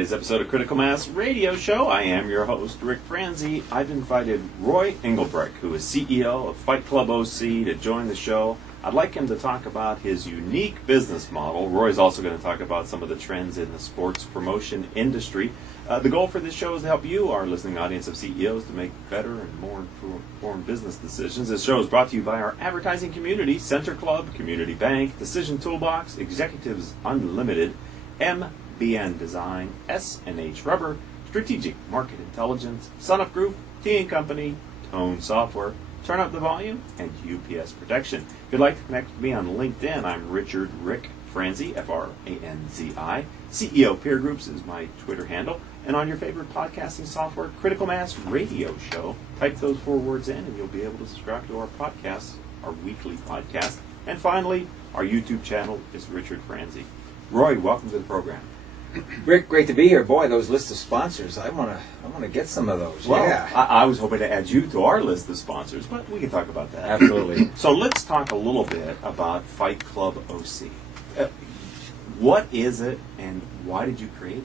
today's episode of Critical Mass Radio Show. I am your host, Rick Franzi. I've invited Roy Englebrecht, who is CEO of Fight Club OC, to join the show. I'd like him to talk about his unique business model. Roy's also going to talk about some of the trends in the sports promotion industry. The goal for this show is to help you, our listening audience of CEOs, to make better and more informed business decisions. This show is brought to you by our advertising community, Center Club, Community Bank, Decision Toolbox, Executives Unlimited, MBN Design, S&H Rubber, Strategic Market Intelligence, Sunup Group, T & Company, Tone Software, Turn Up the Volume, and UPS Protection. If you'd like to connect with me on LinkedIn, I'm Rick Franzi, Franzi. CEO Peer Groups is my Twitter handle. And on your favorite podcasting software, Critical Mass Radio Show, type those 4 words in and you'll be able to subscribe to our podcast, our weekly podcast. And finally, our YouTube channel is Richard Franzi. Roy, welcome to the program. Rick, great to be here. Boy, those lists of sponsors, I want to get some of those. Well, yeah. I was hoping to add you to our list of sponsors, but we can talk about that. Absolutely. So let's talk a little bit about Fight Club OC. What is it and why did you create it?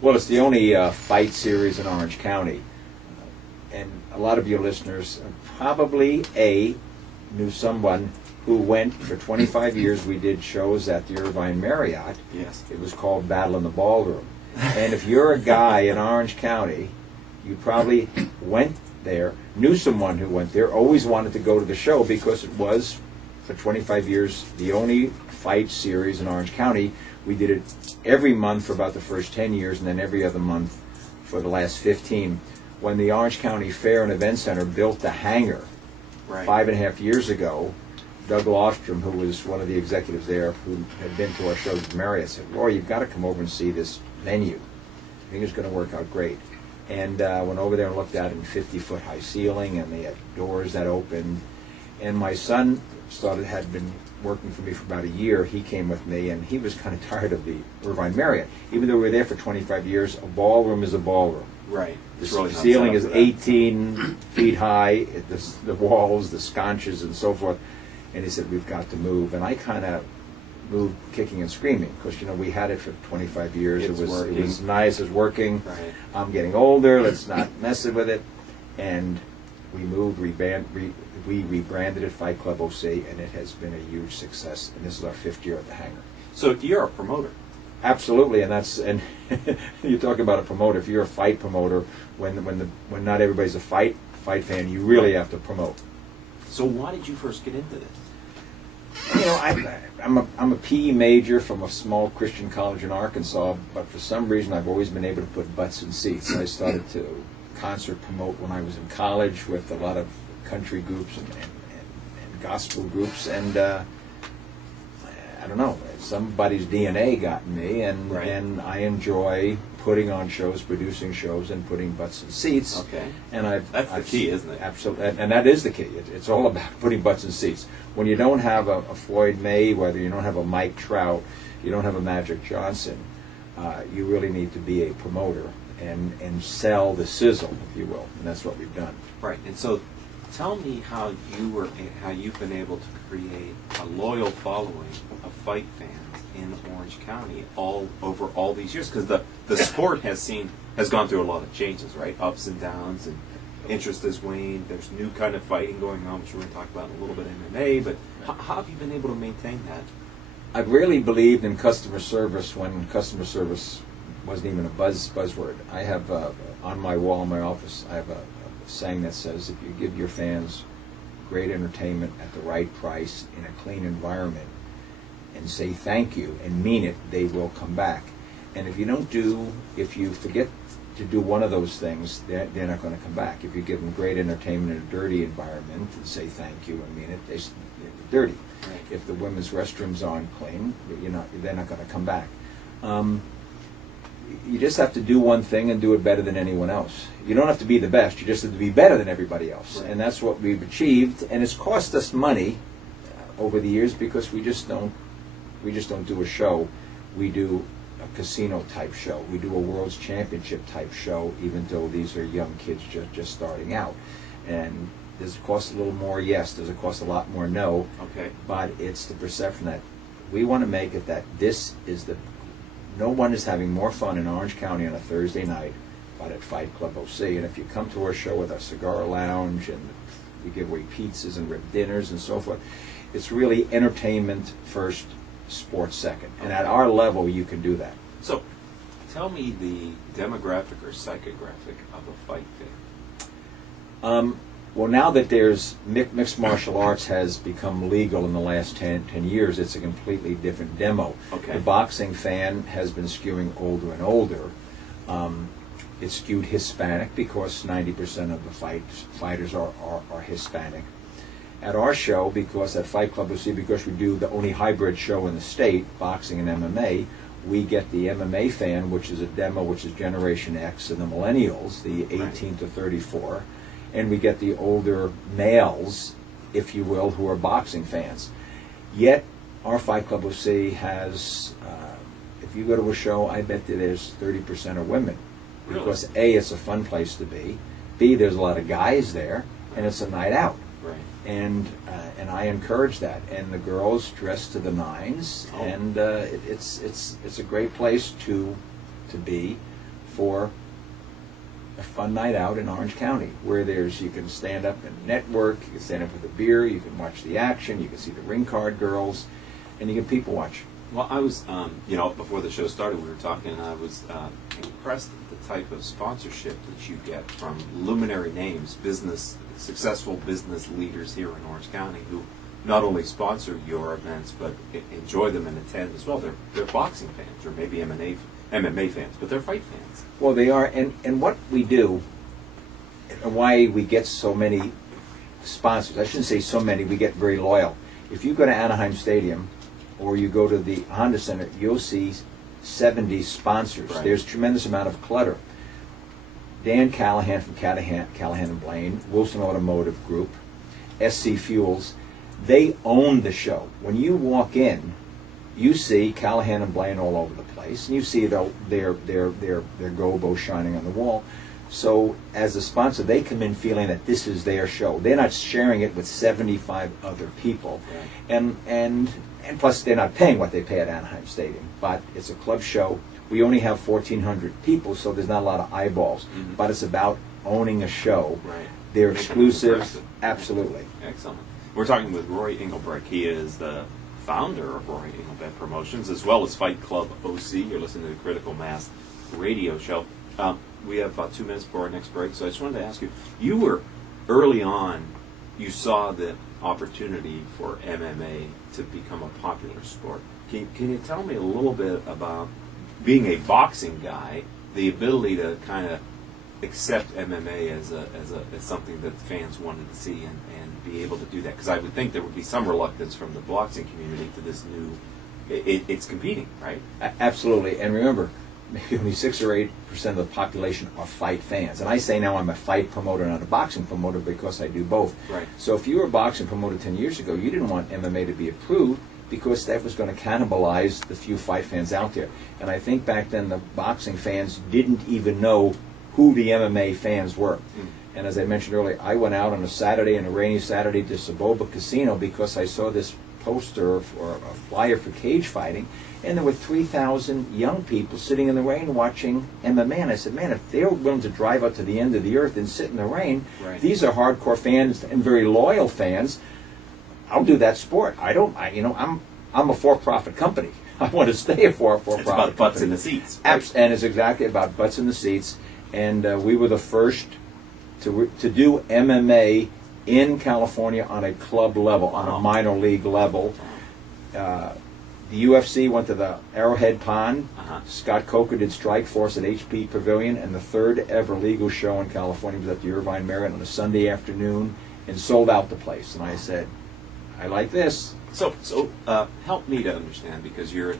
Well, it's the only fight series in Orange County. And a lot of your listeners probably, knew someone who went for 25 years. We did shows at the Irvine Marriott. Yes. It was called Battle in the Ballroom. And if you're a guy in Orange County, you probably went there, knew someone who went there, always wanted to go to the show because it was, for 25 years, the only fight series in Orange County. We did it every month for about the first 10 years and then every other month for the last 15. When the Orange County Fair and Event Center built the hangar 5.5 years ago, Doug Lofstrom, who was one of the executives there, who had been to our shows at Marriott, said, Roy, you've got to come over and see this venue. I think it's going to work out great. And went over there and looked at it in 50-foot high ceiling, and they had doors that opened. And my son had been working for me for about a year. He came with me, and he was kind of tired of the Irvine Marriott. Even though we were there for 25 years, a ballroom is a ballroom. Right. The ceiling is 18 feet high, the walls, the sconces, and so forth. And he said, we've got to move. And I kind of moved kicking and screaming because, we had it for 25 years. It was nice. It was working. Right. I'm getting older. Let's not mess with it. And we moved, we rebranded it Fight Club OC, and it has been a huge success. And this is our 5th year at the hangar. So you're a promoter. Absolutely, and you talk about a promoter. If you're a fight promoter, when not everybody's a fight fan, you really have to promote. So why did you first get into this? I'm a PE major from a small Christian college in Arkansas, but for some reason I've always been able to put butts in seats. I started to concert promote when I was in college with a lot of country groups and gospel groups, and I don't know, somebody's DNA got in me, and I enjoy putting on shows, producing shows, and putting butts in seats. Okay. And that's the key, isn't it? Absolutely, and that is the key. It's all about putting butts in seats. When you don't have a Floyd Mayweather, you don't have a Mike Trout, you don't have a Magic Johnson, you really need to be a promoter and sell the sizzle, if you will, and that's what we've done. Right. And so, tell me how you've been able to create a loyal following of fight fans in Orange County over all these years, because the sport has gone through a lot of changes, right? Ups and downs, and interest has waned. There's new kind of fighting going on, which we're going to talk about in a little bit in MMA. But how have you been able to maintain that? I've really believed in customer service when customer service wasn't even a buzzword. I have on my wall in my office, I have a saying that says, if you give your fans great entertainment at the right price in a clean environment and say thank you and mean it, they will come back. And if you forget to do one of those things, they're not going to come back. If you give them great entertainment in a dirty environment and say thank you and mean it, they're dirty. Right. If the women's restrooms aren't clean, they're not going to come back. You just have to do one thing and do it better than anyone else. You don't have to be the best. You just have to be better than everybody else. Right. And that's what we've achieved. And it's cost us money over the years because we just don't do a show. We do a casino type show. We do a World's Championship type show, even though these are young kids just starting out. And does it cost a little more? Yes. Does it cost a lot more? No. Okay. But it's the perception that we want to make it that this is the no one is having more fun in Orange County on a Thursday night but at Fight Club OC. And if you come to our show with our cigar lounge and we give away pizzas and rib dinners and so forth, it's really entertainment first, sports second. And at our level, you can do that. So, tell me the demographic or psychographic of a fight fan. Well, now that there's mixed martial arts has become legal in the last 10 years, it's a completely different demo. Okay. The boxing fan has been skewing older and older. It's skewed Hispanic because 90% of the fighters are Hispanic. At our show, because at Fight Club OC, because we do the only hybrid show in the state, boxing and MMA, we get the MMA fan, which is a demo, which is Generation X, and the millennials, the 18 to 34. And we get the older males, if you will, who are boxing fans. Yet, our Fight Club OC has, if you go to a show, I bet that there's 30% of women. Really? Because A, it's a fun place to be. B, there's a lot of guys there, and it's a night out. Right. And I encourage that. And the girls dress to the nines, and it's a great place to be for a fun night out in Orange County, where you can stand up and network, you can stand up with a beer, you can watch the action, you can see the ring card girls, and you can people watch. Well, I was, before the show started, we were talking, and I was impressed at the type of sponsorship that you get from luminary names, successful business leaders here in Orange County who not only sponsor your events but enjoy them and attend as well. They're boxing fans or maybe MMA fans, but they're fight fans. Well, they are, and what we do, and why we get so many sponsors, I shouldn't say so many, we get very loyal. If you go to Anaheim Stadium or you go to the Honda Center, you'll see 70 sponsors. Right. There's a tremendous amount of clutter. Dan Callahan from Callahan and Blaine, Wilson Automotive Group, SC Fuels, they own the show. When you walk in, you see Callahan and Blaine all over the place, and you see their gobo shining on the wall. So as a sponsor, they come in feeling that this is their show. They're not sharing it with 75 other people. Right. And plus they're not paying what they pay at Anaheim Stadium. But it's a club show. We only have 1,400 people, so there's not a lot of eyeballs. Mm-hmm. But it's about owning a show. Right. They're exclusive. Absolutely. Excellent. We're talking with Roy Englebrecht. He is the founder of Roy Englebrecht Promotions, as well as Fight Club OC. You're listening to the Critical Mass radio show. We have about 2 minutes before our next break, so I just wanted to ask you, you were early on, you saw the opportunity for MMA to become a popular sport. Can you tell me a little bit about being a boxing guy, the ability to kind of accept MMA as something that fans wanted to see and be able to do that? Because I would think there would be some reluctance from the boxing community to this new. It's competing, right? Absolutely, and remember, maybe only 6 or 8% of the population are fight fans. And I say now I'm a fight promoter, not a boxing promoter, because I do both. Right. So if you were a boxing promoter 10 years ago, you didn't want MMA to be approved because that was going to cannibalize the few fight fans out there. And I think back then the boxing fans didn't even know who the MMA fans were. And as I mentioned earlier, I went out on a Saturday, and a rainy Saturday, to Saboba Casino because I saw this poster or a flyer for cage fighting, and there were 3,000 young people sitting in the rain watching MMA. And I said, man, if they're willing to drive out to the end of the earth and sit in the rain, right. These are hardcore fans and very loyal fans. I'll do that sport. I'm a for-profit company. I want to stay a for-profit It's about butts company. in the seats. Right? And it's exactly about butts in the seats. And we were the first to do MMA in California on a club level, on a minor league level. The UFC went to the Arrowhead Pond. Scott Coker did Strike Force at HP Pavilion, and the third ever legal show in California was at the Irvine Marriott on a Sunday afternoon, and sold out the place. And I said, I like this. So help me to understand, because you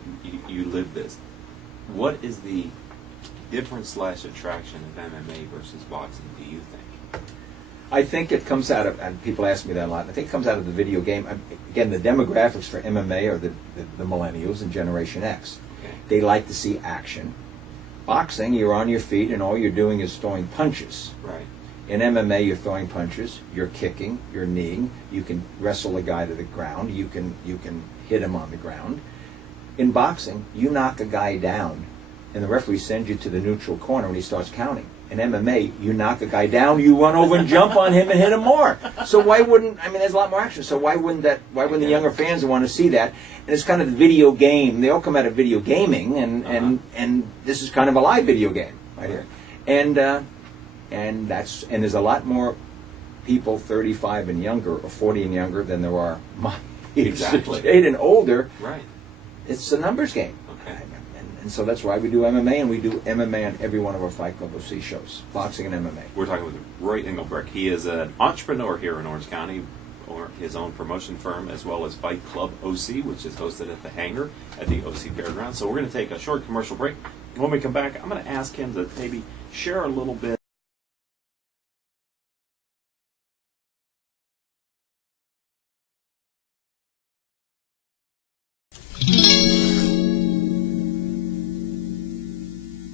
live this. What is the difference/attraction of MMA versus boxing, do you think? I think it comes out of, and people ask me that a lot, I think it comes out of the video game. Again, the demographics for MMA are the millennials and Generation X. Okay. They like to see action. Boxing, you're on your feet and all you're doing is throwing punches. Right. In MMA, you're throwing punches, you're kicking, you're kneeing, you can wrestle a guy to the ground, you can hit him on the ground. In boxing, you knock a guy down, and the referee sends you to the neutral corner when he starts counting. In MMA, you knock a guy down, you run over and jump on him and hit him more. So why wouldn't, I mean, there's a lot more action. So why wouldn't the younger fans want to see that? And it's kind of the video game. They all come out of video gaming, and this is kind of a live video game right here. And there's a lot more people 35 and younger, or 40 and younger, than there are my age, Exactly. 8 and older. Right. It's a numbers game. Okay. And so that's why we do MMA, and we do MMA on every one of our Fight Club OC shows, boxing and MMA. We're talking with Roy Englebrecht. He is an entrepreneur here in Orange County, or his own promotion firm, as well as Fight Club OC, which is hosted at the Hangar at the OC Fairgrounds. So we're going to take a short commercial break. When we come back, I'm going to ask him to maybe share a little bit.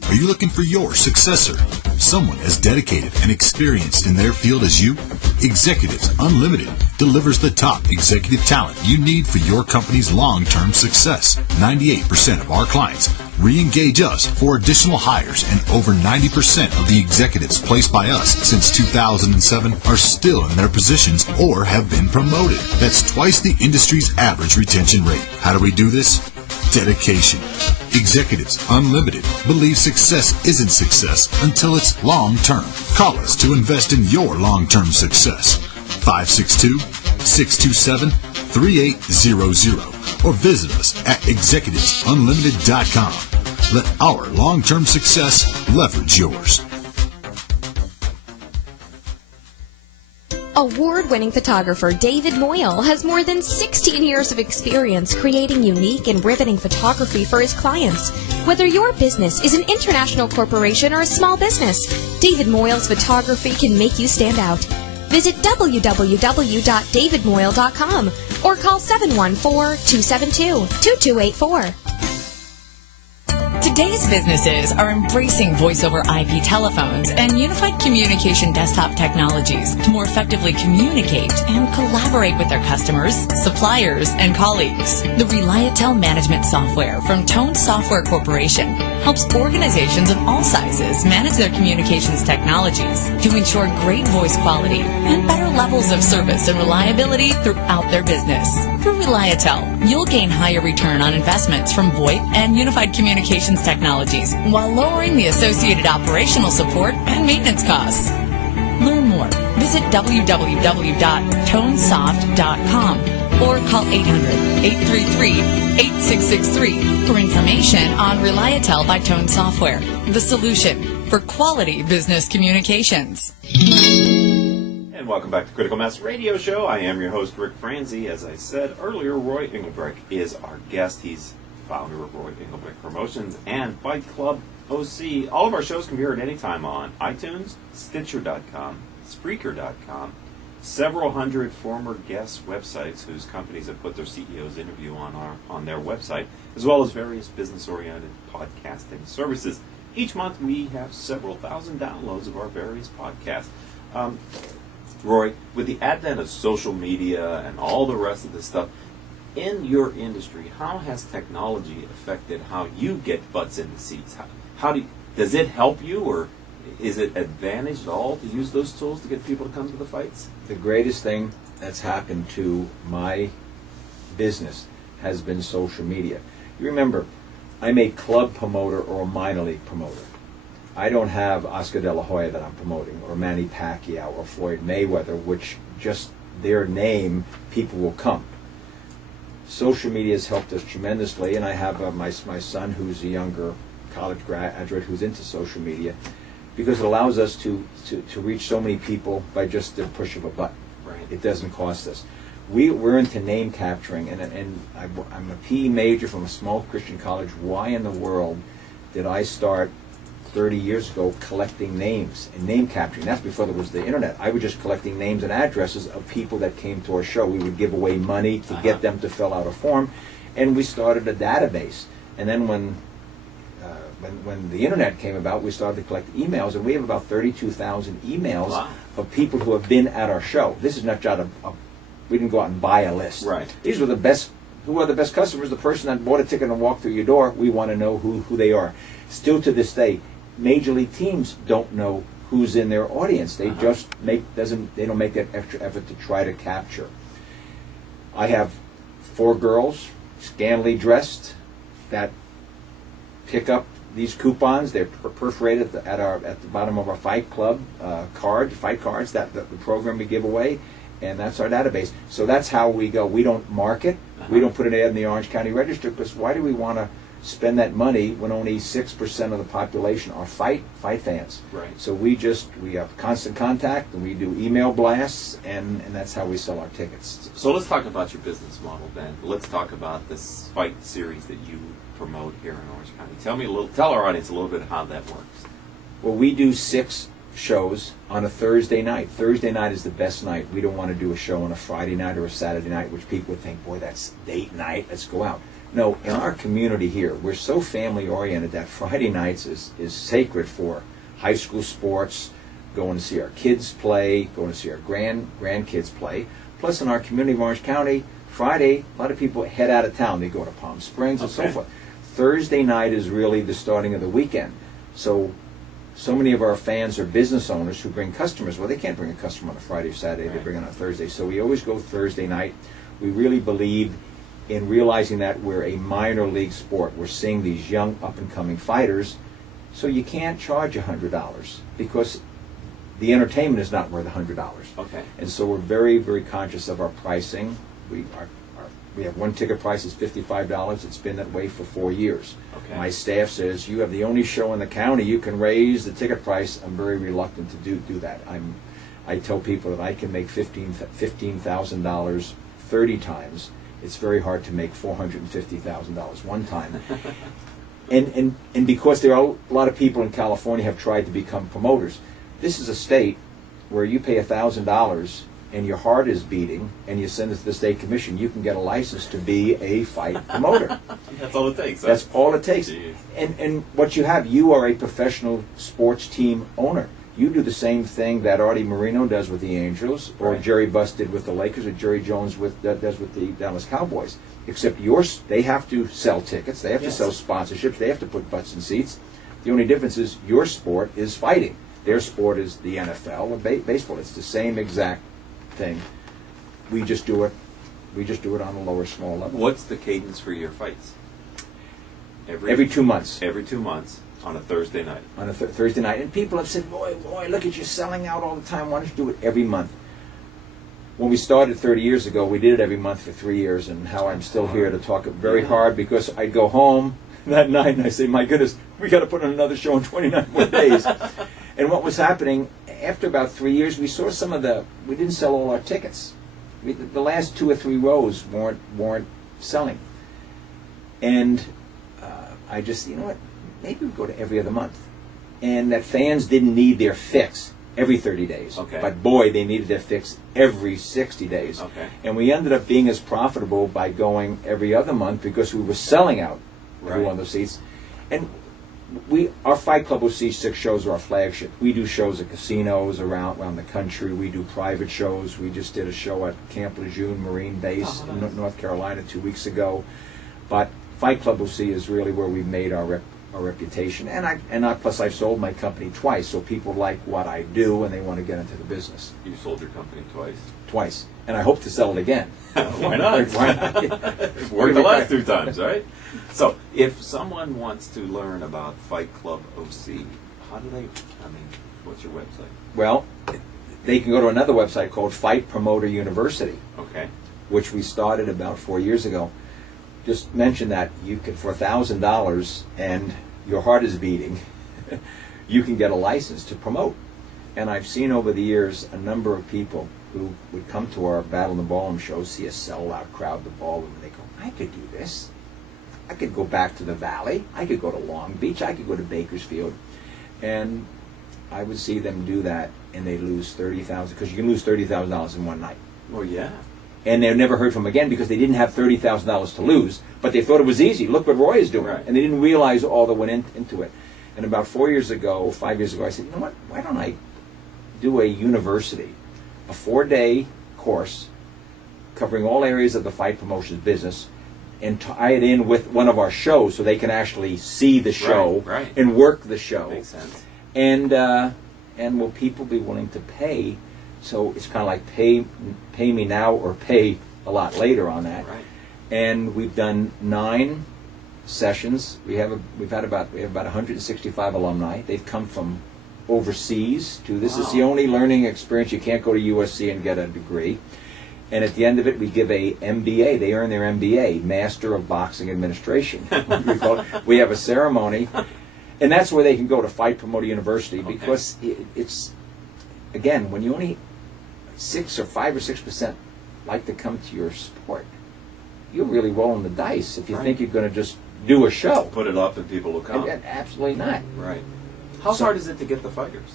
Are you looking for your successor? Someone as dedicated and experienced in their field as you? Executives Unlimited delivers the top executive talent you need for your company's long-term success. 98% of our clients re-engage us for additional hires, and over 90% of the executives placed by us since 2007 are still in their positions or have been promoted. That's twice the industry's average retention rate. How do we do this? Dedication. Executives Unlimited believe success isn't success until it's long-term. Call us to invest in your long-term success. 562-627-3800 or visit us at executivesunlimited.com. Let our long-term success leverage yours. Award-winning photographer David Moyle has more than 16 years of experience creating unique and riveting photography for his clients. Whether your business is an international corporation or a small business, David Moyle's photography can make you stand out. Visit www.davidmoyle.com or call 714-272-2284. Today's businesses are embracing voice-over IP telephones and unified communication desktop technologies to more effectively communicate and collaborate with their customers, suppliers, and colleagues. The Reliatel management software from Tone Software Corporation helps organizations of all sizes manage their communications technologies to ensure great voice quality and better levels of service and reliability throughout their business. Through Reliatel, you'll gain higher return on investments from VoIP and unified communications technologies while lowering the associated operational support and maintenance costs. Learn more. Visit www.tonesoft.com or call 800-833-8663 for information on Reliatel by Tone Software, the solution for quality business communications. And welcome back to Critical Mass Radio Show. I am your host, Rick Franzi. As I said earlier, Roy Englebrecht is our guest. He's founder of Roy Englebrecht Promotions and Fight Club OC. All of our shows can be heard anytime on iTunes, Stitcher.com, Spreaker.com, several hundred former guest websites whose companies have put their CEO's interview on their website, as well as various business-oriented podcasting services. Each month we have several thousand downloads of our various podcasts. Roy, with the advent of social media and all the rest of this stuff, in your industry, how has technology affected how you get butts in the seats? Does it help you, or is it advantage at all to use those tools to get people to come to the fights? The greatest thing that's happened to my business has been social media. You remember, I'm a club promoter or a minor league promoter. I don't have Oscar De La Hoya that I'm promoting, or Manny Pacquiao, or Floyd Mayweather, which just their name, people will come. Social media has helped us tremendously, and I have my son, who's a younger college graduate who's into social media, because it allows us to reach so many people by just the push of a button. Right. It doesn't cost us. We're into name capturing, and I'm a PE major from a small Christian college. Why in the world did I start 30 years ago collecting names and name capturing? That's before there was the internet. I was just collecting names and addresses of people that came to our show. We would give away money to get them to fill out a form, and we started a database. And then when the internet came about, we started to collect emails, and we have about 32,000 emails of people who have been at our show. This is not just we didn't go out and buy a list. Right. These were the best who are the best customers? The person that bought a ticket and walked through your door. We want to know who they are. Still to this day, major league teams don't know who's in their audience. They just they don't make that extra effort to try to capture. I have 4 girls, scantily dressed, that pick up these coupons. They're perforated at the bottom of our Fight Club fight cards, that the program we give away, and that's our database. So that's how we go. We don't market. We don't put an ad in the Orange County Register, because why do we want to spend that money when only 6% of the population are fight fans? Right. So we have constant contact, and we do email blasts, and that's how we sell our tickets. So let's talk about your business model then. Let's talk about this fight series that you promote here in Orange County. Tell our audience a little bit how that works. Well, we do 6 shows on a Thursday night. Thursday night is the best night. We don't want to do a show on a Friday night or a Saturday night, which people would think, boy, that's date night, let's go out. No, in our community here, we're so family-oriented that Friday nights is sacred for high school sports, going to see our kids play, going to see our grandkids play. Plus, in our community of Orange County, Friday, a lot of people head out of town. They go to Palm Springs and so forth. Thursday night is really the starting of the weekend. So many of our fans are business owners who bring customers. Well, they can't bring a customer on a Friday or Saturday. They bring it on a Thursday. So we always go Thursday night. We really believe in realizing that we're a minor league sport. We're seeing these young up-and-coming fighters, so you can't charge $100 because the entertainment is not worth $100. Okay. And so we're very, very conscious of our pricing. We have one ticket price is $55. It's been that way for 4 years. Okay. My staff says, you have the only show in the county, you can raise the ticket price. I'm very reluctant to do that. I tell people that I can make $15,000 30 times. It's very hard to make $450,000 one time. and because there are a lot of people in California have tried to become promoters. This is a state where you pay $1,000 and your heart is beating and you send it to the state commission, you can get a license to be a fight promoter. That's all it takes. That's all it takes. Jeez. And what you have, you are a professional sports team owner. You do the same thing that Artie Moreno does with the Angels, or Jerry Buss did with the Lakers, or Jerry Jones does with the Dallas Cowboys. Except they have to sell tickets, they have to sell sponsorships, they have to put butts in seats. The only difference is your sport is fighting. Their sport is the NFL or baseball. It's the same exact thing. We just do it on a lower, small level. What's the cadence for your fights? Every 2 months. Every 2 months on a Thursday night. On a Thursday night. And people have said, boy, look at you selling out all the time. Why don't you do it every month? When we started 30 years ago, we did it every month for 3 years, and how I'm still here to talk it very hard, because I'd go home that night and I say, my goodness, we got to put on another show in 29 more days. And what was happening, after about 3 years, we saw we didn't sell all our tickets. The last 2 or 3 rows weren't selling. And I just, you know what, maybe we go to every other month. And that fans didn't need their fix every 30 days. Okay. But boy, they needed their fix every 60 days. Okay. And we ended up being as profitable by going every other month because we were selling out every one of those seats. And our Fight Club OC 6 shows are our flagship. We do shows at casinos around the country. We do private shows. We just did a show at Camp Lejeune Marine Base in North Carolina 2 weeks ago. But Fight Club OC is really where we've made our reputation. Plus I've sold my company twice, so people like what I do and they want to get into the business. You sold your company twice? Twice. And I hope to sell it again. Why not? Why not? It worked the last 2 times, right? So, if someone wants to learn about Fight Club OC, what's your website? Well, they can go to another website called Fight Promoter University. Okay. Which we started about 4 years ago. Just mention that you could, for $1,000 and your heart is beating, you can get a license to promote. And I've seen over the years a number of people who would come to our Battle in the Ballroom show, see a sellout crowd, the ballroom, and they go, I could do this. I could go back to the Valley. I could go to Long Beach. I could go to Bakersfield. And I would see them do that, and they lose $30,000, because you can lose $30,000 in one night. Oh, yeah. And they're never heard from again because they didn't have $30,000 to lose, but they thought it was easy. Look what Roy is doing. Right. And they didn't realize all that went into it. And about 5 years ago, I said, you know what, why don't I do a university, a 4-day course covering all areas of the fight promotions business, and tie it in with one of our shows so they can actually see the show Right. and work the show. Makes sense. And will people be willing to pay? So it's kind of like pay me now or pay a lot later on that. Right. And we've done 9 sessions. We have about 165 alumni. They've come from overseas too. This is the only learning experience. You can't go to USC and get a degree. And at the end of it, we give a MBA. They earn their MBA, Master of Boxing Administration. We have a ceremony, and that's where they can go to Fight Promoter University, because it's, again, when you only 5 or 6% like to come to your sport, you're really rolling the dice if you think you're going to just do a show. Put it up and people will come. Absolutely not. Right. How hard is it to get the fighters?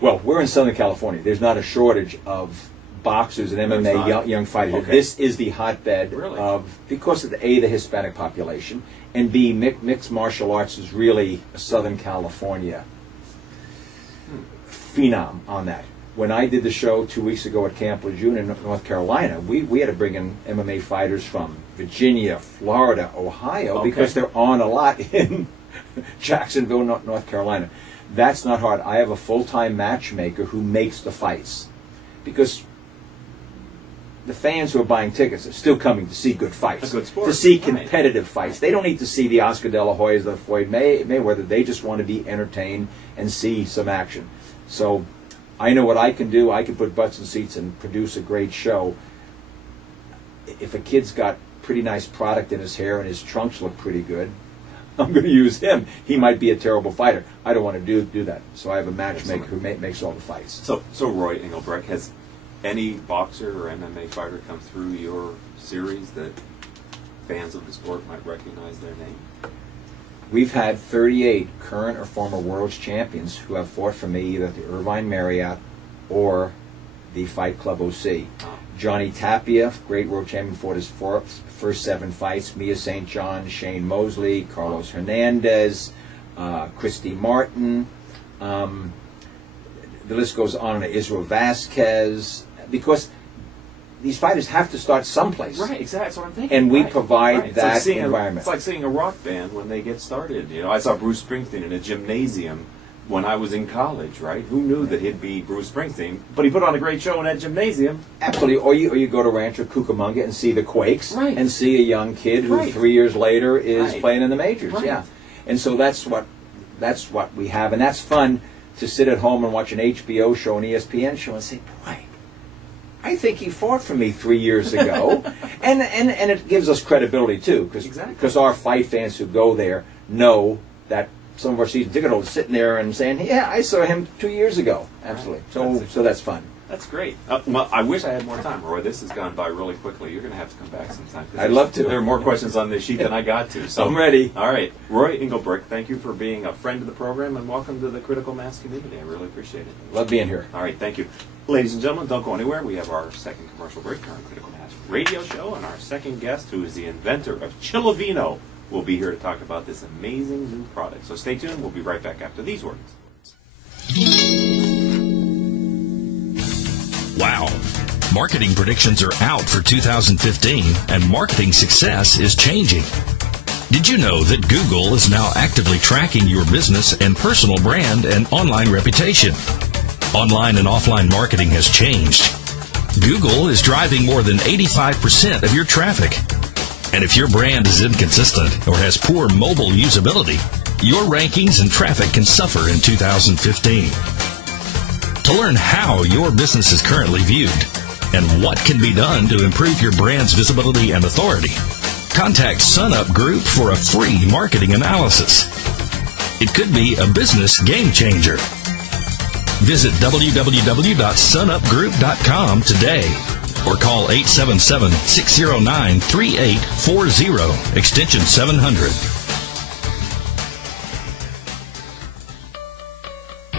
Well, we're in Southern California. There's not a shortage of boxers and MMA young fighters. Okay. This is the hotbed Really? of, because of the Hispanic population, and B, mixed martial arts is really a Southern California phenom on that. When I did the show 2 weeks ago at Camp Lejeune in North Carolina, we had to bring in MMA fighters from Virginia, Florida, Ohio, because they're on a lot in Jacksonville, North Carolina. That's not hard. I have a full-time matchmaker who makes the fights, because the fans who are buying tickets are still coming to see good fights, A good sport. to see competitive fights. They don't need to see the Oscar De La Hoyas, the Floyd Mayweather. They just want to be entertained and see some action. So I know what I can do. I can put butts in seats and produce a great show. If a kid's got pretty nice product in his hair and his trunks look pretty good, I'm going to use him. He might be a terrible fighter. I don't want to do that. So I have a matchmaker who makes all the fights. So Roy Englebrecht, has any boxer or MMA fighter come through your series that fans of the sport might recognize their name? We've had 38 current or former world champions who have fought for me either at the Irvine Marriott or the Fight Club OC. Johnny Tapia, great world champion, fought his first 7 fights. Mia St. John, Shane Mosley, Carlos Hernandez, Christy Martin. The list goes on. Israel Vasquez. Because these fighters have to start someplace. Right, exactly. That's what I'm thinking. And we provide that it's like environment. It's like seeing a rock band when they get started. You know, I saw Bruce Springsteen in a gymnasium when I was in college, right? Who knew that he'd be Bruce Springsteen? But he put on a great show in that gymnasium. Absolutely. Or you go to Rancho Cucamonga and see the Quakes, Right. and see a young kid who Right. 3 years later is Right. playing in the majors. Right. Yeah. And so that's what we have, and that's fun to sit at home and watch an HBO show, an ESPN show, and say, boy, I think he fought for me 3 years ago. and it gives us credibility too, because our fight fans who go there know that some of our season ticket holders sitting there and saying, yeah, I saw him 2 years ago. Absolutely. Right. So that's fun. That's great. Well, I wish I had more time, Roy. This has gone by really quickly. You're going to have to come back sometime. I'd love to. There are more questions on this sheet than I got to. So I'm ready. All right. Roy Englebrecht, thank you for being a friend of the program, and welcome to the Critical Mass community. I really appreciate it. Love being here. All right. Thank you. Ladies and gentlemen, don't go anywhere. We have our second commercial break on Critical Mass radio show, and our second guest, who is the inventor of ChillaVino, will be here to talk about this amazing new product. So stay tuned. We'll be right back after these words. Wow. Marketing predictions are out for 2015, and marketing success is changing. Did you know that Google is now actively tracking your business and personal brand and online reputation? Online and offline marketing has changed. Google is driving more than 85% of your traffic. And if your brand is inconsistent or has poor mobile usability, your rankings and traffic can suffer in 2015. To learn how your business is currently viewed and what can be done to improve your brand's visibility and authority, contact SunUp Group for a free marketing analysis. It could be a business game changer. Visit www.sunupgroup.com today or call 877-609-3840, extension 700.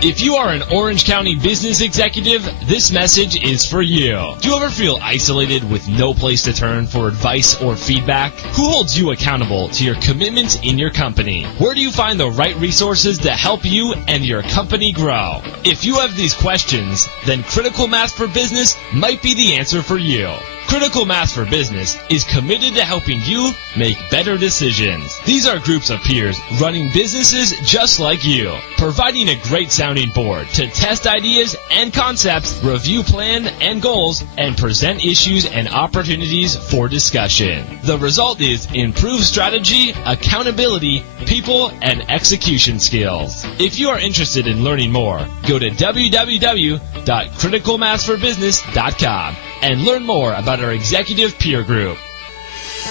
If you are an Orange County business executive, this message is for you. Do you ever feel isolated with no place to turn for advice or feedback? Who holds you accountable to your commitments in your company? Where do you find the right resources to help you and your company grow? If you have these questions, then Critical Mass for Business might be the answer for you. Critical Mass for Business is committed to helping you make better decisions. These are groups of peers running businesses just like you, providing a great sounding board to test ideas and concepts, review plan and goals, and present issues and opportunities for discussion. The result is improved strategy, accountability, people, and execution skills. If you are interested in learning more, go to www.criticalmassforbusiness.com and learn more about our executive peer group.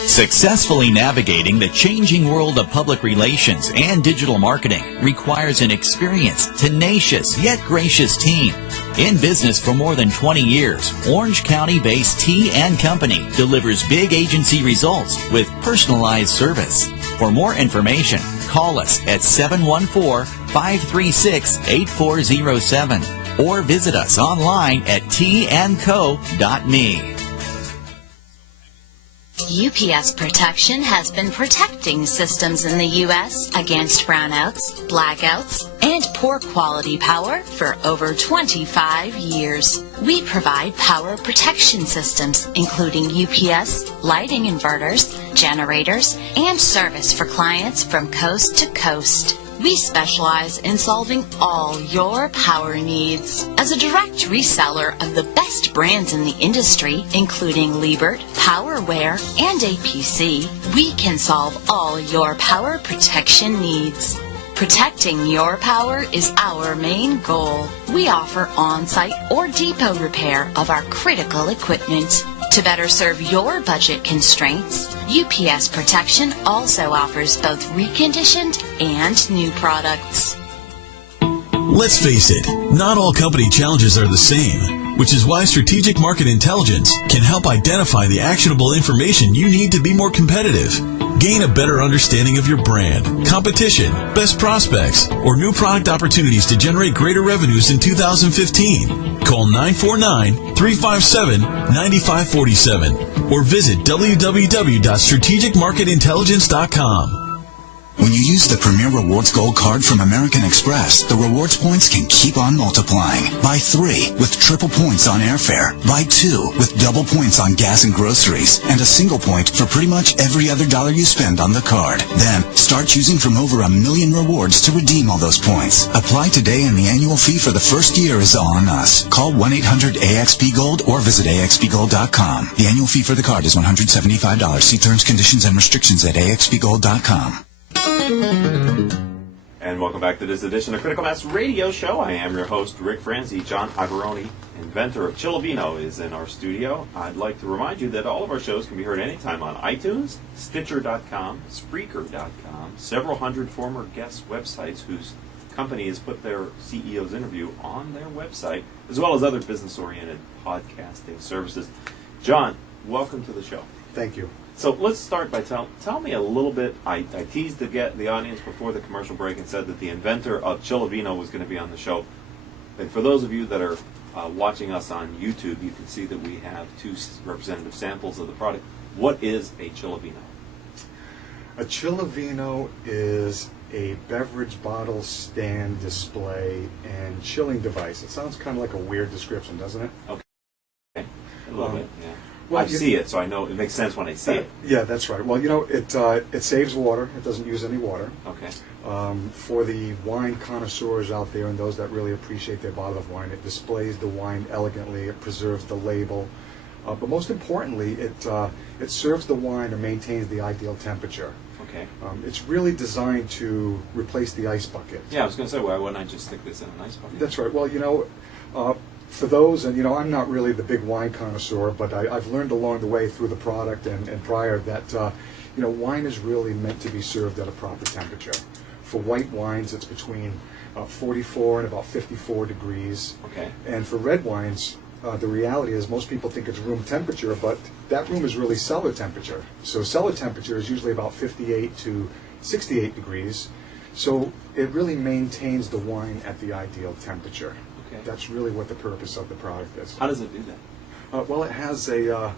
Successfully navigating the changing world of public relations and digital marketing requires an experienced, tenacious, yet gracious team. In business for more than 20 years, Orange County-based T & Company delivers big agency results with personalized service. For more information, call us at 714-536-8407 or visit us online at tandco.me. UPS Protection has been protecting systems in the U.S. against brownouts, blackouts, and poor quality power for over 25 years. We provide power protection systems, including UPS, lighting inverters, generators, and service for clients from coast to coast. We specialize in solving all your power needs. As a direct reseller of the best brands in the industry, including Liebert, PowerWare, and APC, we can solve all your power protection needs. Protecting your power is our main goal. We offer on-site or depot repair of our critical equipment. To better serve your budget constraints, UPS Protection also offers both reconditioned and new products. Let's face it, not all company challenges are the same, which is why Strategic Market Intelligence can help identify the actionable information you need to be more competitive. Gain a better understanding of your brand, competition, best prospects, or new product opportunities to generate greater revenues in 2015. Call 949-357-9547 or visit www.strategicmarketintelligence.com. When you use the Premier Rewards Gold Card from American Express, the rewards points can keep on multiplying. Buy 3 with triple points on airfare. Buy 2 with double points on gas and groceries. And a single point for pretty much every other dollar you spend on the card. Then, start choosing from over 1 million rewards to redeem all those points. Apply today and the annual fee for the first year is on us. Call 1-800-AXP-GOLD or visit AXPGold.com. The annual fee for the card is $175. See terms, conditions, and restrictions at AXPGold.com. And welcome back to this edition of Critical Mass Radio Show. I am your host, Rick Franzi. John Iavarone, inventor of ChillaVino, is in our studio. I'd like to remind you that all of our shows can be heard anytime on iTunes, Stitcher.com, Spreaker.com, several hundred former guest websites whose company has put their CEO's interview on their website, as well as other business-oriented podcasting services. John, welcome to the show. Thank you. So let's start by tell me a little bit. I teased the audience before the commercial break and said that the inventor of ChillaVino was going to be on the show. And for those of you that are watching us on YouTube, you can see that we have 2 representative samples of the product. What is a ChillaVino? A ChillaVino is a beverage bottle stand display and chilling device. It sounds kind of like a weird description, doesn't it? Okay. A little bit, yeah. Well, I see it, so I know it makes sense when I see it. Yeah, that's right. Well, it saves water. It doesn't use any water. Okay. For the wine connoisseurs out there and those that really appreciate their bottle of wine, it displays the wine elegantly. It preserves the label. But most importantly, it serves the wine and maintains the ideal temperature. Okay. It's really designed to replace the ice bucket. Yeah, I was going to say, why wouldn't I just stick this in an ice bucket? That's right. Well, for those, and I'm not really the big wine connoisseur, but I've learned along the way through the product and prior that wine is really meant to be served at a proper temperature. For white wines, it's between 44 and about 54 degrees. Okay. And for red wines, the reality is most people think it's room temperature, but that room is really cellar temperature. So cellar temperature is usually about 58 to 68 degrees. So it really maintains the wine at the ideal temperature. Okay. That's really what the purpose of the product is. How does it do that? Well, it has an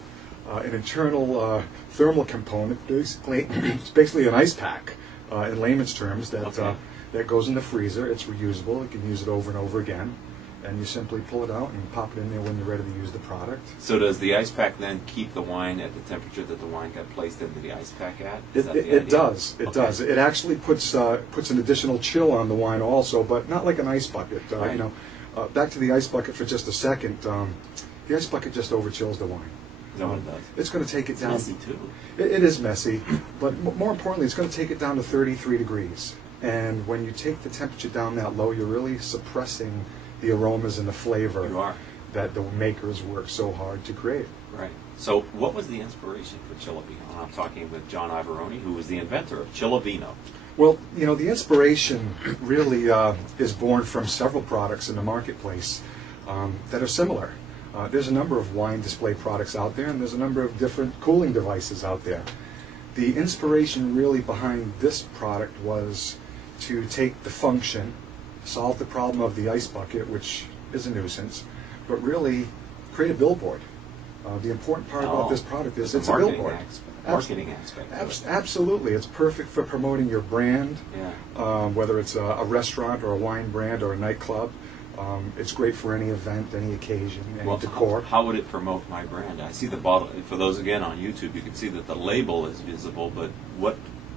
internal thermal component. Basically, it's basically an ice pack, in layman's terms, that goes in the freezer. It's reusable. You can use it over and over again. and you simply pull it out and pop it in there when you're ready to use the product. So does the ice pack then keep the wine at the temperature that the wine got placed into the ice pack at? Is that the idea? It does. It does. It actually puts an additional chill on the wine also, but not like an ice bucket. Right. Back to the ice bucket for just a second. The ice bucket just overchills the wine. Is that what it does? It's going to take it down. Messy too. It is messy, but more importantly, it's going to take it down to 33 degrees. And when you take the temperature down that low, you're really suppressing the aromas and the flavor You are. that the makers work so hard to create. Right. So what was the inspiration for ChillaVino? I'm talking with John Iavarone, who was the inventor of ChillaVino. Well, the inspiration really is born from several products in the marketplace that are similar. There's a number of wine display products out there, and there's a number of different cooling devices out there. The inspiration really behind this product was to take the function, solve the problem of the ice bucket, which is a nuisance, but really create a billboard. The important part about this product is it's a billboard. Marketing aspect. Absolutely. It's perfect for promoting your brand, whether it's a restaurant or a wine brand or a nightclub. It's great for any event, any occasion, any decor. How would it promote my brand? I see the bottle. For those, again, on YouTube, you can see that the label is visible, but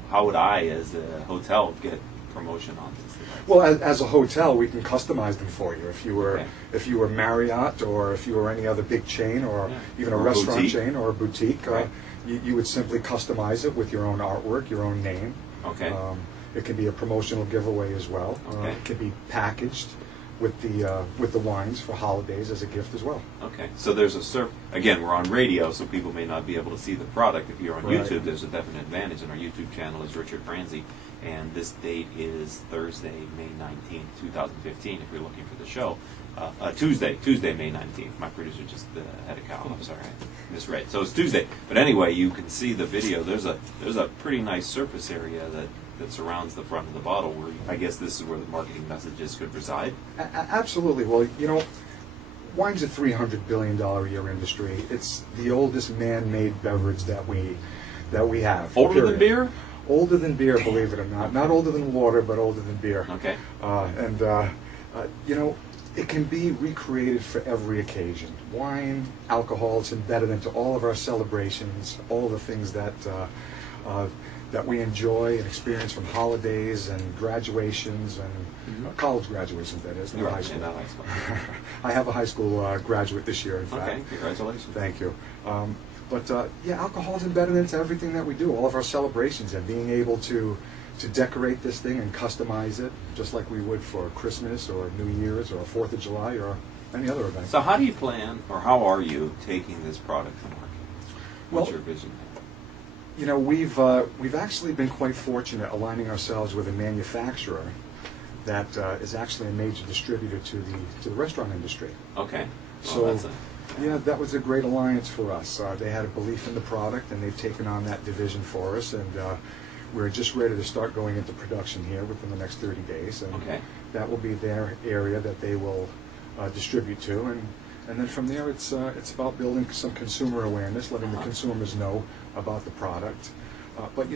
how would I, as a hotel, get promotion on this device? Well, as a hotel, we can customize them for you. If you were Marriott, or if you were any other big chain, or even a restaurant boutique chain or a boutique, right. You would simply customize it with your own artwork, your own name. Okay. It can be a promotional giveaway as well. Okay. It can be packaged with the wines for holidays as a gift as well. Okay, so there's again, we're on radio, so people may not be able to see the product. If you're on Right. YouTube, there's a definite advantage, and our YouTube channel is Richard Franzi, and this date is Thursday, May 19th, 2015, if you're looking for the show. Tuesday, May 19th. My producer just had a cow. I'm sorry, I misread. So it's Tuesday. But anyway, you can see the video. There's a pretty nice surface area that surrounds the front of the bottle, where I guess this is where the marketing messages could reside. Absolutely. Well, wine's a $300 billion a year industry. It's the oldest man-made beverage that we have. Older period. than beer? Older than beer, believe it or not. Not older than water, but older than beer. Okay. It can be recreated for every occasion. Wine, alcohol, it's embedded into all of our celebrations, all the things that we enjoy and experience, from holidays and graduations and college graduations, that is, not high school. Not high school. I have a high school graduate this year, in fact. Okay, congratulations. Thank you. Alcohol is embedded into everything that we do, all of our celebrations, and being able to decorate this thing and customize it just like we would for Christmas or New Year's or 4th of July or any other event. So how do you plan, or how are you taking this product to market? What's your vision there? We've actually been quite fortunate aligning ourselves with a manufacturer that is actually a major distributor to the restaurant industry. Okay. Well, that was a great alliance for us. They had a belief in the product, and they've taken on that division for us, and we're just ready to start going into production here within the next 30 days, and that will be their area that they will distribute to, and then from there it's about building some consumer awareness, letting the consumers know about the product. But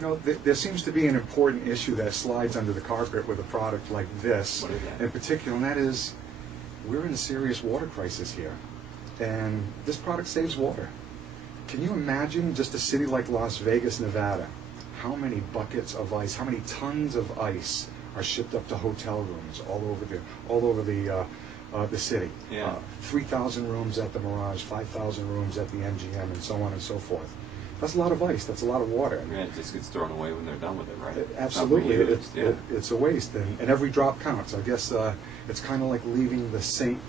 there seems to be an important issue that slides under the carpet with a product like this, in particular, and that is we're in a serious water crisis here, and this product saves water. Can you imagine just a city like Las Vegas, Nevada? How many buckets of ice, how many tons of ice are shipped up to hotel rooms all over the city? 3,000 rooms at the Mirage, 5,000 rooms at the MGM, and so on and so forth. That's a lot of ice. That's a lot of water. Yeah, it just gets thrown away when they're done with it, right? Absolutely. It's a waste, and every drop counts. I guess it's kind of like leaving the sink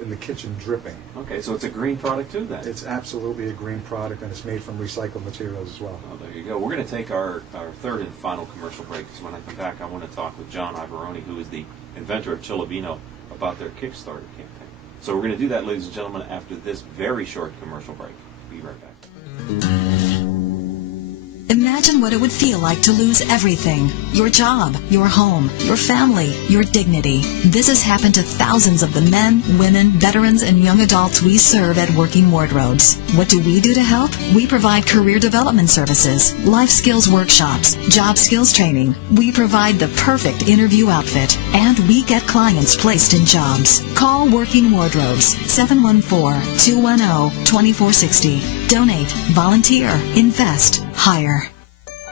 in the kitchen dripping. Okay, so it's a green product too, then? It's absolutely a green product, and it's made from recycled materials as well. Oh, there you go. We're going to take our third and final commercial break, because when I come back, I want to talk with John Iavarone, who is the inventor of ChillaVino, about their Kickstarter campaign. So we're going to do that, ladies and gentlemen, after this very short commercial break. Be right back. Imagine what it would feel like to lose everything. Your job, your home, your family, your dignity. This has happened to thousands of the men, women, veterans, and young adults we serve at Working Wardrobes. What do we do to help? We provide career development services, life skills workshops, job skills training. We provide the perfect interview outfit, and we get clients placed in jobs. Call Working Wardrobes, 714-210-2460. Donate, volunteer, invest, hire.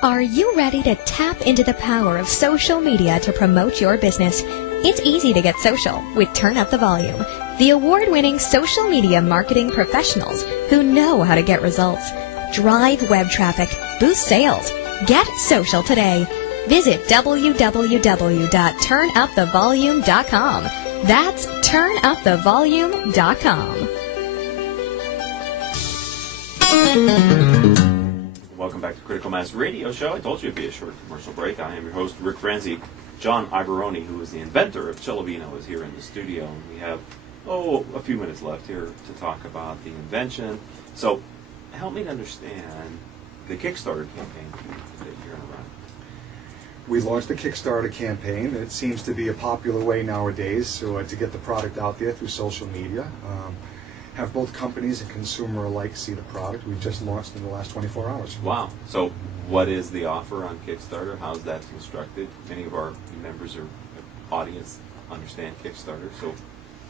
Are you ready to tap into the power of social media to promote your business? It's easy to get social with Turn Up the Volume, the award-winning social media marketing professionals who know how to get results. Drive web traffic, boost sales. Get social today. Visit www.turnupthevolume.com. That's turnupthevolume.com. Welcome back to Critical Mass Radio Show. I told you it'd be a short commercial break. I am your host, Rick Franzi. John Iavarone, who is the inventor of ChillaVino, is here in the studio. And we have, a few minutes left here to talk about the invention. So, help me to understand the Kickstarter campaign that you're going to run. We launched the Kickstarter campaign. It seems to be a popular way nowadays to get the product out there through social media. Have both companies and consumer alike see the product. We've just launched in the last 24 hours. Wow. So what is the offer on Kickstarter? How's that constructed? Many of our members or audience understand Kickstarter. So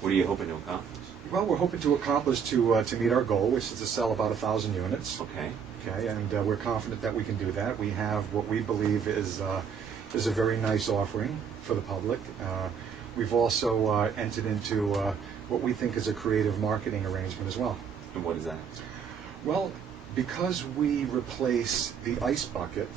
what are you hoping to accomplish? Well, we're hoping to accomplish to meet our goal, which is to sell about 1,000 units. Okay. Okay, and we're confident that we can do that. We have what we believe is a very nice offering for the public. We've also entered into what we think is a creative marketing arrangement as well. And what is that? Well, because we replace the ice bucket,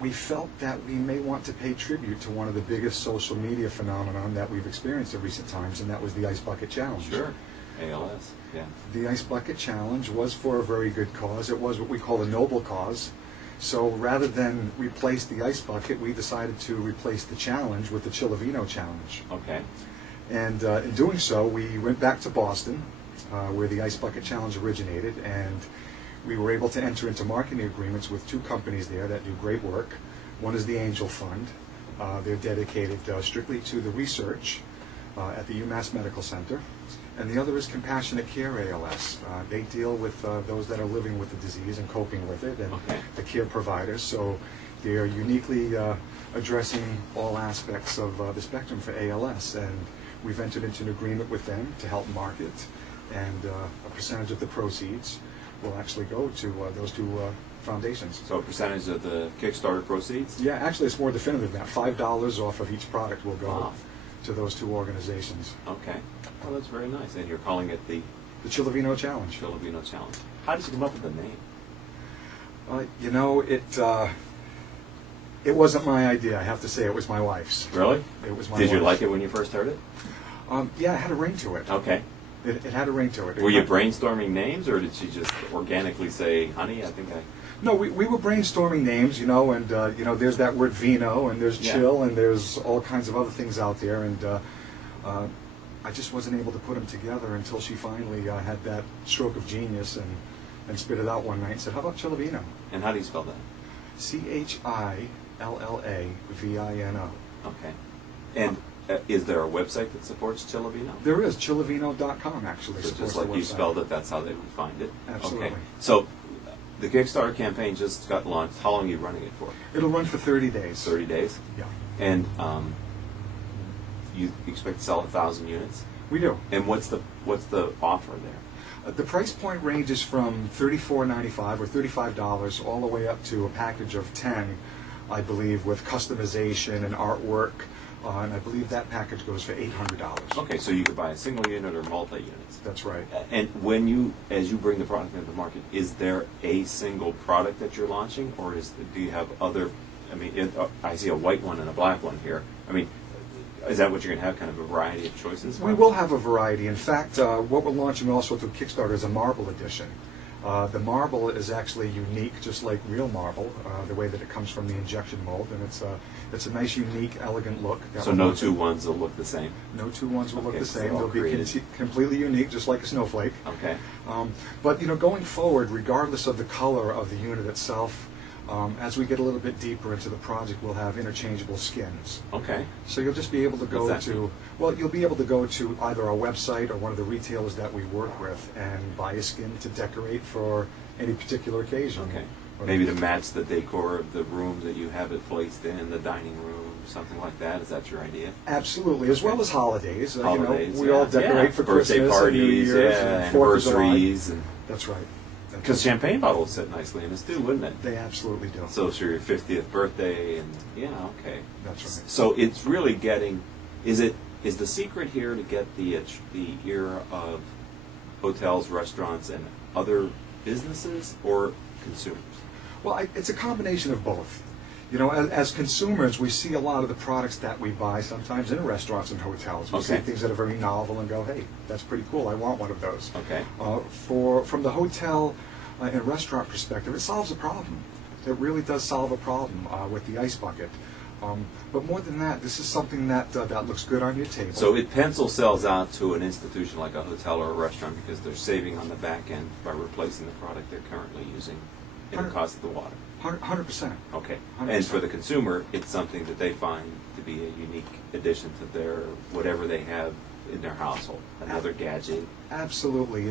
we felt that we may want to pay tribute to one of the biggest social media phenomenon that we've experienced in recent times, and that was the Ice Bucket Challenge. Sure. ALS, yeah. The Ice Bucket Challenge was for a very good cause. It was what we call a noble cause. So rather than replace the ice bucket, we decided to replace the challenge with the ChillaVino Challenge. Okay. And in doing so, we went back to Boston, where the Ice Bucket Challenge originated, and we were able to enter into marketing agreements with two companies there that do great work. One is the Angel Fund. They're dedicated strictly to the research at the UMass Medical Center. And the other is Compassionate Care ALS. They deal with those that are living with the disease and coping with it, and the care providers. So they're uniquely addressing all aspects of the spectrum for ALS. And we've entered into an agreement with them to help market, and a percentage of the proceeds will actually go to those two foundations. So a percentage of the Kickstarter proceeds? Yeah, actually it's more definitive than that. $5 off of each product will go to those two organizations. Okay. Well, that's very nice. And you're calling it the ChillaVino Challenge. ChillaVino Challenge. How did you come up with the name? It wasn't my idea. I have to say, it was my wife's. Really? It was my Did you wife's. like it when you first heard it? Yeah, it had a ring to it. Okay. It had a ring to it. Were you brainstorming names, or did she just organically say, honey, I think I... No, we were brainstorming names, and there's that word vino, and there's chill, and there's all kinds of other things out there, and I just wasn't able to put them together until she finally had that stroke of genius and spit it out one night and said, how about ChillaVino? And how do you spell that? ChillaVino. Okay. And is there a website that supports ChillaVino? There is, ChillaVino.com actually. So just like you spelled it, that's how they would find it? Absolutely. Okay. So the Kickstarter campaign just got launched. How long are you running it for? It'll run for 30 days. 30 days? Yeah. And you expect to sell 1,000 units? We do. And what's the offer there? The price point ranges from $34.95 or $35 all the way up to a package of 10, I believe, with customization and artwork. And I believe that package goes for $800. Okay, so you could buy a single unit or multi-units. That's right. And as you bring the product into the market, is there a single product that you're launching, or do you have other? I mean, I see a white one and a black one here. I mean, is that what you're going to have, kind of a variety of choices? We will have a variety. In fact, what we're launching also through Kickstarter is a marble edition. The marble is actually unique, just like real marble, the way that it comes from the injection mold, and it's a nice, unique, elegant look. So no two ones will look the same? No two ones will look Okay, the same. they're all They'll be created. completely unique, just like a snowflake. Okay. But going forward, regardless of the color of the unit itself, as we get a little bit deeper into the project, we'll have interchangeable skins. Okay. So you'll just be able to go What's that mean? you'll be able to go to either our website or one of the retailers that we work with and buy a skin to decorate for any particular occasion. Okay. Maybe to match the decor of the room that you have it placed in, the dining room, something like that. Is that your idea? Absolutely, as well as holidays. Holidays, we all decorate for birthday Christmas parties, and New Year's and 4th of July. anniversaries, and That's right. because champagne bottles sit nicely in this too, wouldn't it? They absolutely do. So it's your 50th birthday, and okay. That's right. So it's really getting. Is the secret here to get the ear of hotels, restaurants, and other businesses, or consumers? Well, it's a combination of both. As consumers, we see a lot of the products that we buy sometimes in restaurants and hotels. We see Okay. things that are very novel and go, hey, that's pretty cool. I want one of those. Okay. From the hotel and restaurant perspective, it solves a problem. It really does solve a problem with the ice bucket. But more than that, this is something that looks good on your table. So it pencil sells out to an institution like a hotel or a restaurant because they're saving on the back end by replacing the product they're currently using in the cost of the water. 100%. Okay. 100%. And for the consumer, it's something that they find to be a unique addition to their whatever they have in their household, another gadget. Absolutely.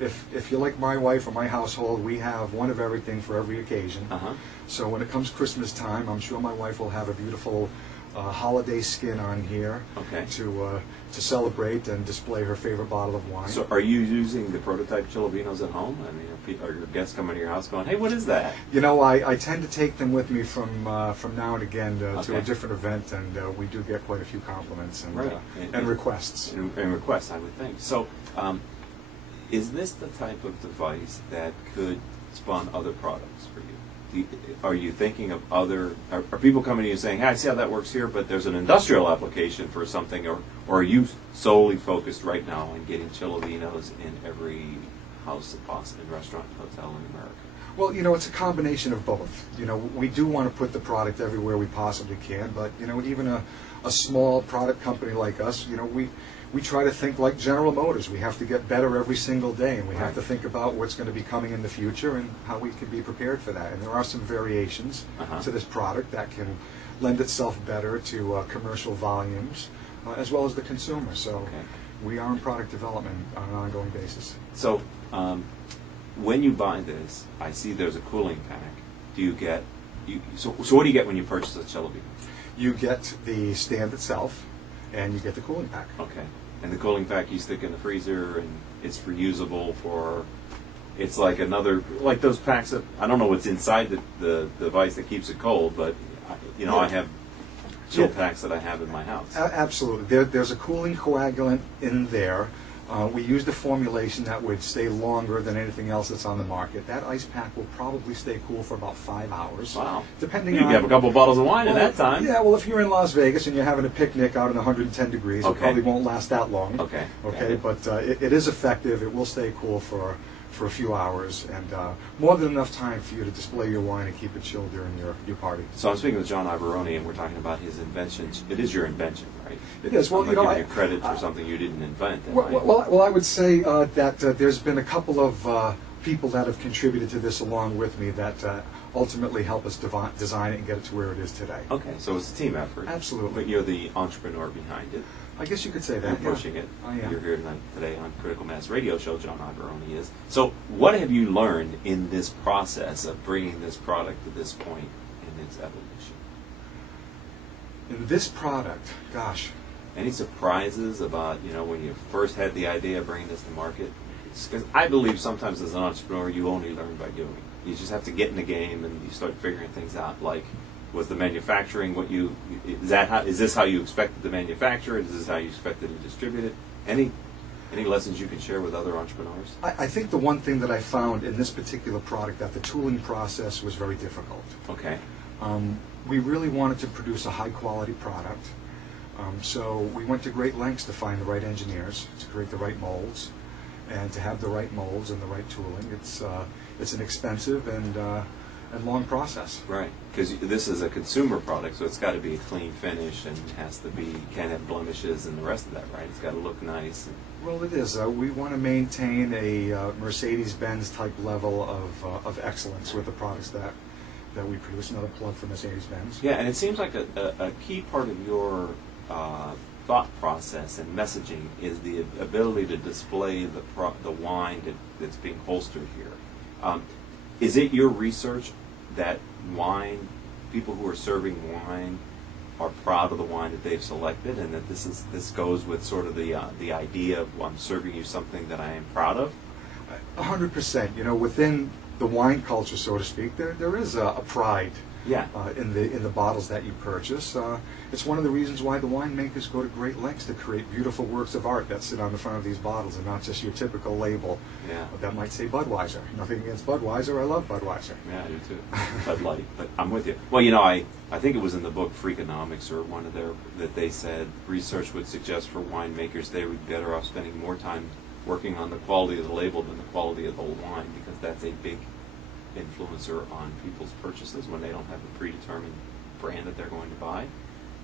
If you're like my wife or my household, we have one of everything for every occasion. Uh-huh. So when it comes Christmas time, I'm sure my wife will have a beautiful holiday skin on here Okay. to celebrate and display her favorite bottle of wine. So are you using the prototype ChillaVinos at home? I mean, are your guests coming to your house going, hey, what is that? I tend to take them with me from now and again to Okay. a different event, and we do get quite a few compliments and, Right. and requests. And requests, I would think. So is this the type of device that could spawn other products for you? Are you thinking of other, are people coming to you saying, hey, I see how that works here, but there's an industrial application for something, or are you solely focused right now on getting ChillaVinos in every house possible, restaurant, hotel in America? Well, it's a combination of both. We do want to put the product everywhere we possibly can, but, even a small product company like us, we try to think like General Motors. We have to get better every single day, and we have Right. to think about what's going to be coming in the future and how we can be prepared for that. And there are some variations to this product that can lend itself better to commercial volumes, as well as the consumer. So Okay. we are in product development on an ongoing basis. So when you buy this, I see there's a cooling pack. Do you get, so what do you get when you purchase a ChillaVino? You get the stand itself, and you get the cooling pack. Okay. And the cooling pack you stick in the freezer, and it's reusable for. It's like like those packs that I don't know what's inside the device that keeps it cold, but I have chill packs that I have in my house. Absolutely. There's a cooling coagulant in there. We used a formulation that would stay longer than anything else that's on the market. That ice pack will probably stay cool for about 5 hours. Wow. Depending You on... can have a couple bottles of wine in that time. Yeah, well, if you're in Las Vegas and you're having a picnic out in 110 degrees, Okay. it probably won't last that long. Okay. Okay, but it is effective. It will stay cool for a few hours, and more than enough time for you to display your wine and keep it chilled during your party. So I'm speaking with John Iavarone, and we're talking about his invention. It is your invention, right? It is. Well, I'm not giving you credit for something you didn't invent. am I? Well, I would say that there's been a couple of people that have contributed to this along with me that ultimately help us design it and get it to where it is today. Okay, so it's a team effort. Absolutely. But you're the entrepreneur behind it. I guess you could say that. And pushing it. I am. You're here today on Critical Mass Radio Show. John Iavarone is. So what have you learned in this process of bringing this product to this point in its evolution? In this product, gosh. Any surprises about, when you first had the idea of bringing this to market? Because I believe sometimes as an entrepreneur, you only learn by doing. You just have to get in the game and you start figuring things out. Like, was the manufacturing is this how you expected to manufacture it? Is this how you expected to distribute it? Any lessons you can share with other entrepreneurs? I think the one thing that I found in this particular product, that the tooling process was very difficult. Okay. We really wanted to produce a high quality product. So we went to great lengths to find the right engineers, to create the right molds. and to have the right molds and the right tooling. It's an expensive and long process. Right, because this is a consumer product, so it's got to be a clean finish and can't have blemishes and the rest of that, right? It's got to look nice. Well, it is. We want to maintain a Mercedes-Benz type level of excellence with the products that we produce. Another plug for Mercedes-Benz. Yeah, and it seems like a key part of your thought process and messaging is the ability to display the wine that's being holstered here. Is it your research that people who are serving wine are proud of the wine that they've selected, and that this goes with sort of the idea of, well, I'm serving you something that I am proud of? 100%. You know, within the wine culture, so to speak, there is a pride. Yeah. In the bottles that you purchase. It's one of the reasons why the winemakers go to great lengths to create beautiful works of art that sit on the front of these bottles, and not just your typical label that might say Budweiser. Nothing against Budweiser. I love Budweiser. Yeah, I do too. Bud Light. But I'm with you. Well, you know, I think it was in the book Freakonomics or one of that they said research would suggest for winemakers they would be better off spending more time working on the quality of the label than the quality of the wine, because that's a big influencer on people's purchases when they don't have a predetermined brand that they're going to buy.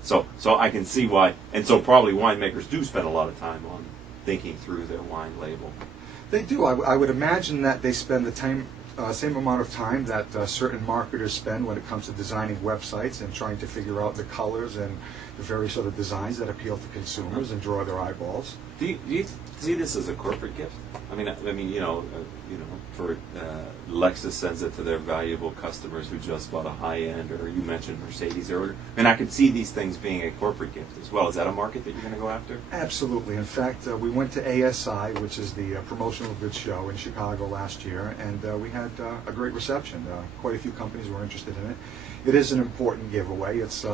So I can see why, and so probably winemakers do spend a lot of time on thinking through their wine label. They do. I would imagine that they spend the same amount of time that certain marketers spend when it comes to designing websites and trying to figure out the colors and the various other designs that appeal to consumers and draw their eyeballs. Do you see this as a corporate gift? I mean, for Lexus sends it to their valuable customers who just bought a high-end, or you mentioned Mercedes earlier. And I could see these things being a corporate gift as well. Is that a market that you're going to go after? Absolutely. In fact, we went to ASI, which is the Promotional Goods Show in Chicago last year, and we had a great reception. Quite a few companies were interested in it. It is an important giveaway. It's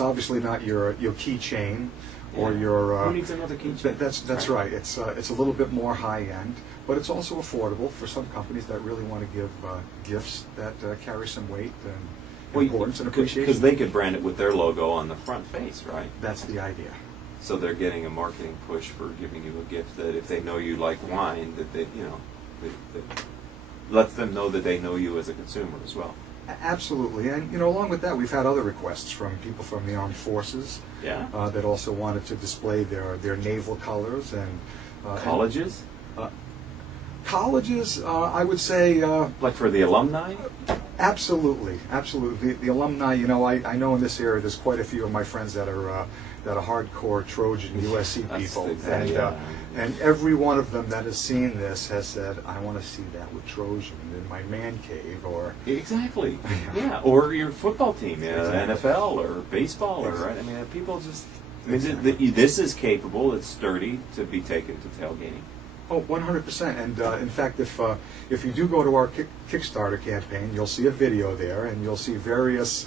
obviously not your keychain or your. Who needs another keychain? That's right. It's a little bit more high end, but it's also affordable for some companies that really want to give gifts that carry some weight and importance and appreciation. Because they could brand it with their logo on the front face, right? That's the idea. So they're getting a marketing push for giving you a gift that, if they know you like wine, that they lets them know that they know you as a consumer as well. Absolutely, and along with that, we've had other requests from people from the armed forces that also wanted to display their naval colors and colleges. Colleges, I would say, like for the alumni. Absolutely. The alumni. I know in this area there's quite a few of my friends that are hardcore Trojan USC people, and every one of them that has seen this has said, "I want to see that with Trojan in my man cave," or exactly, or your football team, NFL or baseball, or right. I mean, people just. This is capable. It's sturdy to be taken to tailgating. Oh, 100%. And in fact, if you do go to our Kickstarter campaign, you'll see a video there, and you'll see various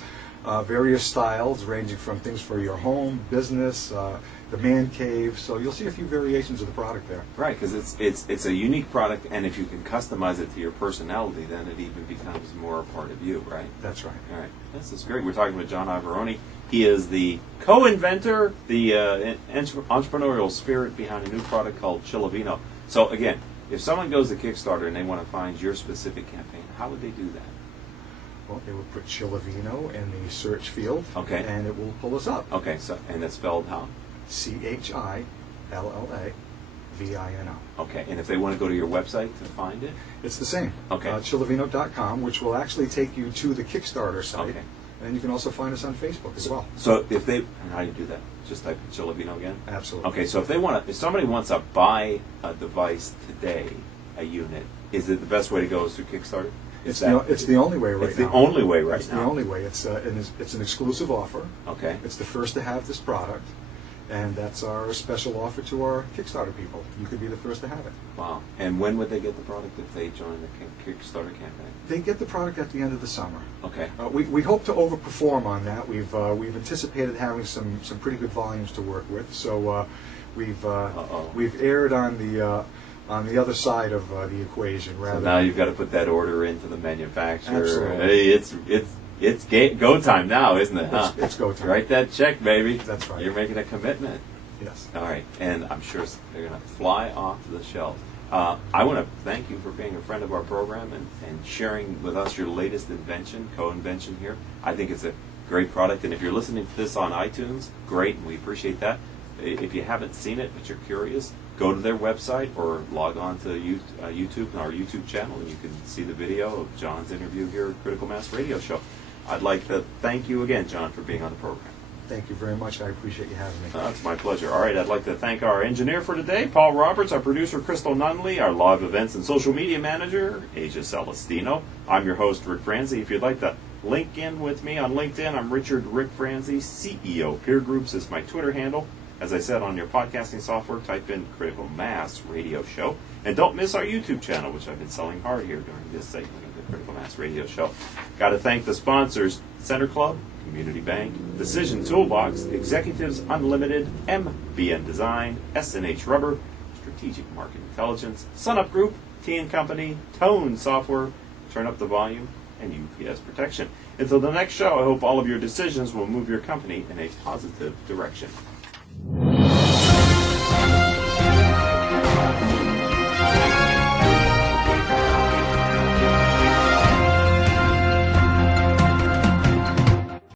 styles ranging from things for your home, business, the man cave. So you'll see a few variations of the product there. Right, because it's a unique product, and if you can customize it to your personality, then it even becomes more a part of you, right? That's right. All right, this is great. We're talking with John Iavarone. He is the co-inventor, the entrepreneurial spirit behind a new product called ChillaVino. So again, if someone goes to Kickstarter and they want to find your specific campaign, how would they do that? Well, they would put ChillaVino in the search field, okay, and it will pull us up. Okay, so and it's spelled how? ChillaVino. Okay, and if they want to go to your website to find it? It's the same. Okay. ChillaVino.com, which will actually take you to the Kickstarter site. Okay. And you can also find us on Facebook as well. So if they, and how do you do that? Just type in ChillaVino again? Absolutely. Okay, so if somebody wants to buy a device today, a unit, is it the best way to go is through Kickstarter? It's the only way right now. It's the only way right now. It's the only way. It's an exclusive offer. Okay. It's the first to have this product, and that's our special offer to our Kickstarter people. You could be the first to have it. Wow. And when would they get the product if they join the Kickstarter campaign? They get the product at the end of the summer. Okay. We hope to overperform on that. We've anticipated having some pretty good volumes to work with. So we've erred on the other side of the equation. Rather. So now you've got to put that order into the manufacturer. Absolutely. Hey, it's go time now, isn't it? Huh? It's go time. Write that check, baby. That's right. You're making a commitment. Yes. All right, and I'm sure they're going to fly off the shelves. I want to thank you for being a friend of our program and sharing with us your latest invention, co-invention here. I think it's a great product, and if you're listening to this on iTunes, great, and we appreciate that. If you haven't seen it but you're curious, go to their website or log on to YouTube, our YouTube channel, and you can see the video of John's interview here at Critical Mass Radio Show. I'd like to thank you again, John, for being on the program. Thank you very much. I appreciate you having me. It's my pleasure. All right, I'd like to thank our engineer for today, Paul Roberts, our producer, Crystal Nunley, our live events and social media manager, Asia Celestino. I'm your host, Rick Franzi. If you'd like to link in with me on LinkedIn, I'm Richard Rick Franzi, CEO. Peer Groups is my Twitter handle. As I said, on your podcasting software, type in Critical Mass Radio Show. And don't miss our YouTube channel, which I've been selling hard here during this segment of the Critical Mass Radio Show. Got to thank the sponsors, Center Club, Community Bank, Decision Toolbox, Executives Unlimited, MBN Design, S&H Rubber, Strategic Market Intelligence, Sunup Group, T & Company, Tone Software, Turn Up the Volume, and UPS Protection. Until the next show, I hope all of your decisions will move your company in a positive direction.